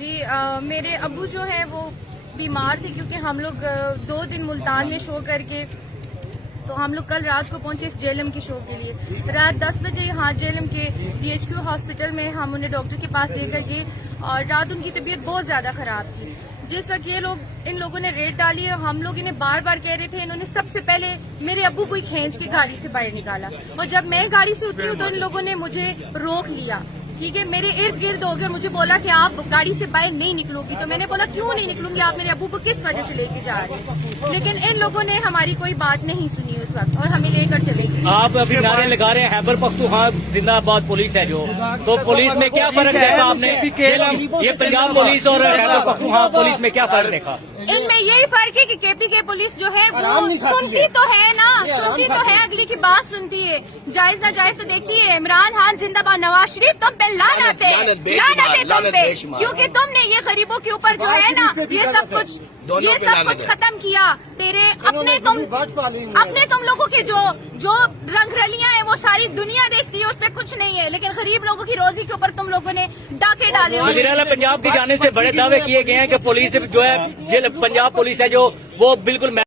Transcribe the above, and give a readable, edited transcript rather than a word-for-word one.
جی میرے ابو جو ہے وہ بیمار تھے کیونکہ ہم لوگ 2 دن ملتان میں شو کر کے تو ہم لوگ کل رات کو پہنچے اس جیلم کے شو کے لیے. رات 10 بجے یہاں جیلم کے BHQ ہاسپٹل میں ہم انہیں ڈاکٹر کے پاس لے کر گئے اور رات ان کی طبیعت بہت زیادہ خراب تھی. جس وقت ان لوگوں نے ریڈ ڈالی ہے ہم لوگ انہیں بار بار کہہ رہے تھے. انہوں نے سب سے پہلے میرے ابو کو کھینچ کے گاڑی سے باہر نکالا اور جب میں گاڑی سے اتری ہوں تو ان لوگوں نے مجھے روک لیا. ٹھیک ہے, میرے ارد گرد ہو گئے, مجھے بولا کہ آپ گاڑی سے باہر نہیں نکلو گی. تو میں نے بولا کیوں نہیں نکلوں گی, آپ میرے ابو کو کس وجہ سے لے کے جا رہے ہیں. لیکن ان لوگوں نے ہماری کوئی بات نہیں سنی اس وقت اور ہمیں لے کر چلے گئے. آپ ابھی نعرے لگا رہے ہیں خیبر پختونخوا زندہ آباد پولیس ہے جو, تو پولیس میں کیا فرق دیکھا آپ نے؟ یہ پنجاب پولیس اور خیبر پختونخوا پولیس میں کیا فرق دیکھا؟ ان میں یہی فرق ہے کہ KPK پولیس جو ہے وہ سنتی تو ہے نا, سنتی تو ہے, اگلی کی بات سنتی ہے, جائز ناجائز تو دیکھتی ہے. عمران خان زندہ باد, نواز شریف تم پہ لعنت ہے تم پہ, کیونکہ تم نے یہ غریبوں کے اوپر جو ہے نا یہ سب کچھ ختم کیا. تیرے اپنے تم لوگوں کے جو رنگ رلیاں ہیں وہ ساری دنیا دیکھتی ہے, اس پہ کچھ نہیں ہے, لیکن غریب لوگوں کی روزی کے اوپر تم لوگوں نے ڈاکے ڈالے. وزیر اعلیٰ پنجاب کی جانب سے بڑے دعوے کیے گئے ہیں کہ پولیس جو ہے پنجاب پولیس ہے جو وہ بالکل